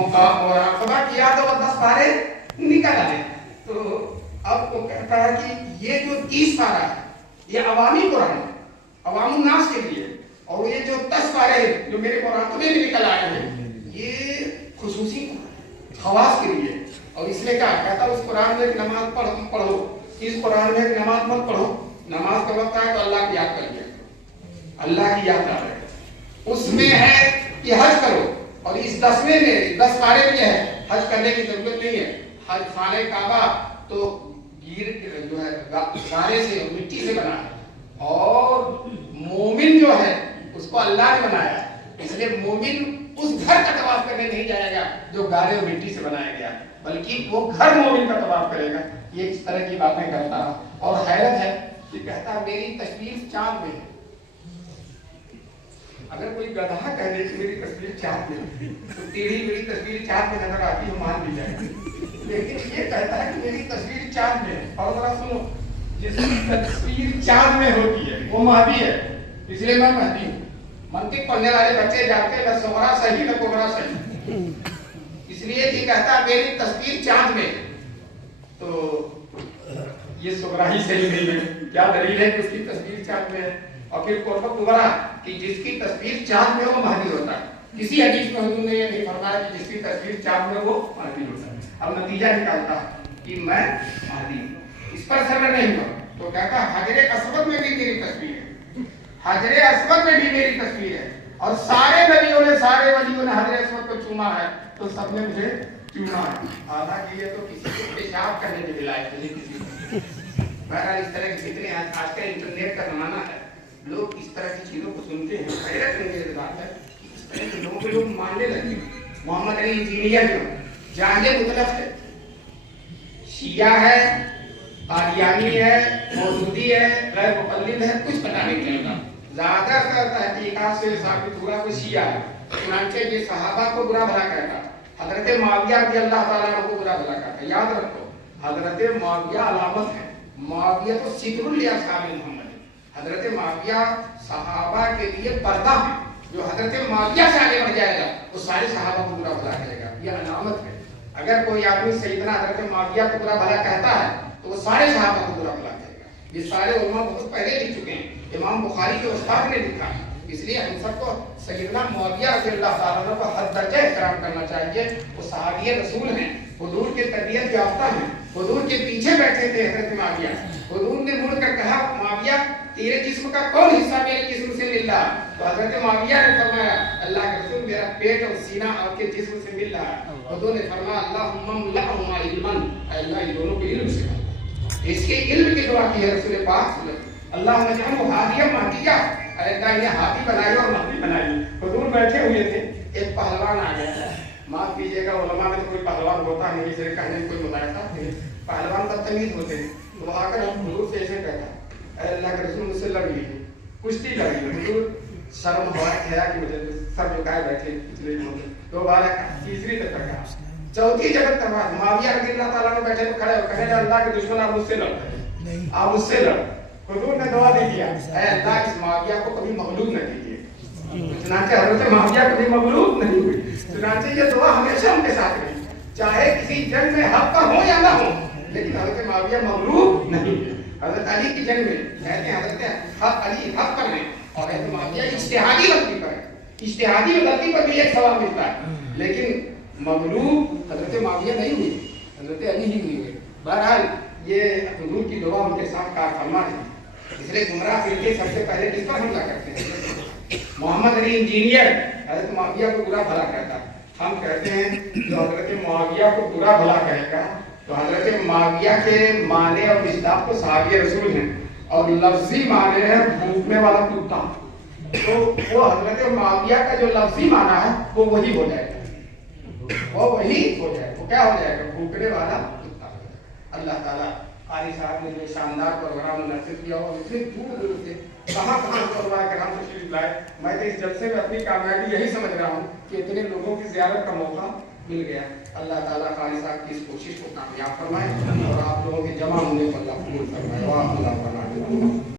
मुराकबा किया तो वो 10 पारे निकल आए। तो अब वो कहता है कि ये जो 30 पारा है ये अवामी कुरान है, अवामुन नास के लिए, और ये जो 10 पारे जो मेरे मुराकबे में निकल आए हैं ये खुसूसी खवास के लिए। और इसलिए क्या कहता है, उस कुरान में एक नमाज पढ़ो, इस कुरान में एक नमाज मत पढ़ो, नमाज का वक्त आए तो अल्लाह की याद कर लिया, अल्लाह की याद आ रहे। उसमें है कि हज करो, और इस 10वें में 10 पारे में है हज करने की जरूरत नहीं है। हज खाने काबा तो गिर जो है गारे से मिट्टी से बना है, और मोमिन जो है उसको अल्लाह ने बनाया है, इसलिए मोमिन उस घर का तवाफ करने नहीं जाएगा जो गारे और मिट्टी से बनाया गया, बल्कि वो घर मोमिन का तवाफ करेगा। ये इस तरह की बातें करता है। और हैरत है कि कहता है मेरी तस्वीर चांद में है। अगर कोई गधा कह दे कि मेरी तस्वीर चांद में है तो टेढ़ी मेरी तस्वीर चांद में नजर आती है, मान ली जाएगी, लेकिन ये कहता है कि मेरी तस्वीर चांद में है। और जरा सुनो, जिसकी तस्वीर चांद में होती है वो महदी है, इसलिए मैं महदी हूँ। मंतिक पढ़ने वाले बच्चे जाते हैं न सोहरा सही न कोहरा सही, इसलिए ये कहता है मेरी तस्वीर चांद में, तो ये सोहरा ही सही नहीं है। क्या दलील है कि उसकी तस्वीर चांद में है? और फिर कोरबा कुबरा कि जिसकी तस्वीर चांद में वो महदी होता है। किसी हदीस में हुजूर ने ये नहीं फरमाया कि जिसकी तस्वीर चांद में वो महदी होता है। अब नतीजा निकालता कि मैं महदी हूँ, इस पर सब्र नहीं हुआ तो कहता हजरे अस्वद में भी मेरी तस्वीर है, हजरे अस्वद में भी मेरी तस्वीर है, और सारे नबियों ने सारे वलियों ने हजरे अस्वद को चूमा है, तो सबने मुझे चूमा है। हालांकि ये तो किसी को पेशाब करने के लिए नहीं किसी बहरहाल इस तरह के जितने आज का इंटरनेट का जमाना है, लोग इस तरह की चीजों को सुनते हैं। हैरत नहीं बात है कि इस तरह के लोगों को लोग मानने लगे। मोहम्मद अली इंजीनियर जो जाहिल मुतलक है, शिया है, कादियानी है, मौदूदी है, गैर मुक़ल्लिद है, कुछ पता नहीं चलता। ज्यादातर तहकीकात से साबित हुआ कि शिया है, चुनांचे ये सहाबा को बुरा भला कहता, हजरत मुआविया रज़ी अल्लाह ताला अन्हु को बुरा भला कहता। याद रखो, हजरत मुआविया अलामत है, मुआविया तो सितरुल असहाब मोहम्मद, हजरत मुआविया सहाबा के लिए पर्दा है। जो हजरत मुआविया से आगे बढ़ जाएगा वो सारे सहाबा को बुरा भला कहेगा, ये अलामत है। अगर कोई आदमी सैयदना हजरत मुआविया को बुरा भला कहता है तो वो सारे सहाबा को बुरा भला कहेगा। ये सारे उलमा बहुत पहले लिख चुके हैं, इमाम बुखारी के उस्ताद ने लिखा, इसलिए हम सबको सैयदना मुआविया रज़ी अल्लाह ताला अन्हु को हर दर्जा एहतराम करना चाहिए। वो सहाबी रसूल हैं, हुजूर के तरबियत याफ्ता हैं, हुजूर के पीछे बैठे थे हजरत मुआविया। हुजूर ने मुड़कर कहा मुआविया तेरे जिस्म का कौन हिस्सा मेरे जिस्म से मिल रहा? तो हजरत मुआविया ने फरमाया अल्लाह के रसूल मेरा पेट और सीना आपके जिस्म से मिल रहा है। हुजूर ने फरमाया अल्लाहुम्मा लहुमा इल्मन, अल्लाह इन दोनों को इल्म सिखा। इसके इल्म की दुआ की है रसूल पाक अल्लाह ने जब हादिया महदिया अल्लाह ने हाथी बनाई और महदी बनाई। हुजूर बैठे हुए थे, एक पहलवान आ गया, माफ कीजिएगा उलमा में तो कोई पहलवान होता नहीं, इसलिए कहने में कोई मुदायका नहीं, पहलवान बदतमीज होते हैं। तो आकर हम हुजूर से ऐसे कहता अल्लाह के रसूल मुझसे लड़ लीजिए, कुश्ती लड़ी। हुजूर शर्म हवा खया कि मुझे सब झुकाए बैठे, पिछले दोबारा तीसरी दफा कहा, चौथी जगह तबाह मुआविया रज़ी अल्लाह ताला ने बैठे तो खड़े कहने अल्लाह के दुश्मन आप मुझसे लड़, आप मुझसे लड़। हुजूर ने दुआ दी दिया अल्लाह इस मुआविया को कभी मगलूब न कीजिए। चुनांचे हजरत मुआविया कभी मगलूब नहीं हुई। चुनांचे ये दुआ हमेशा उनके साथ रही, चाहे किसी जंग में हक का हो या ना हो, लेकिन हजरत मुआविया मगलूब नहीं है। हजरत अली की जंग में कहते हैं हजरत अली हक पर है और हजरत मुआविया इज्तिहादी गलती पर है। इज्तिहादी गलती पर भी एक सवाल मिलता है, लेकिन मगलूब हजरत मुआविया नहीं हुई, हजरत अली ही हुई। बहरहाल ये हुजूर की दुआ उनके साथ कारफरमा है, इसलिए गुमराह फिरके सबसे पहले किस पर हमला करते हैं? मोहम्मद अली इंजीनियर हजरत मुआविया को बुरा भला कहता। हम कहते हैं जो हजरत मुआविया को बुरा भला कहेगा तो हजरत मुआविया के माने और मिस्दाक तो सहाबी रसूल हैं, और लफ्जी माने हैं भूखने वाला कुत्ता, तो वो हजरत मुआविया का जो लफ्जी माना है वो वही हो जाएगा, वो वही हो जाएगा। वो क्या हो जाएगा? भूखने वाला कुत्ता। अल्लाह ताला कारी साहब ने जो शानदार प्रोग्राम मुनस्सिब किया और इतने दूर दूर से कहाँ कराम तशरीफ लाए। मैं तो इस जलसे में अपनी कामयाबी यही समझ रहा हूँ कि इतने लोगों की ज़ियारत का मौका मिल गया। अल्लाह ताला कारी साहब की इस कोशिश को कामयाब फरमाए और आप लोगों के जमा होने को अल्लाह कबूल फरमाए।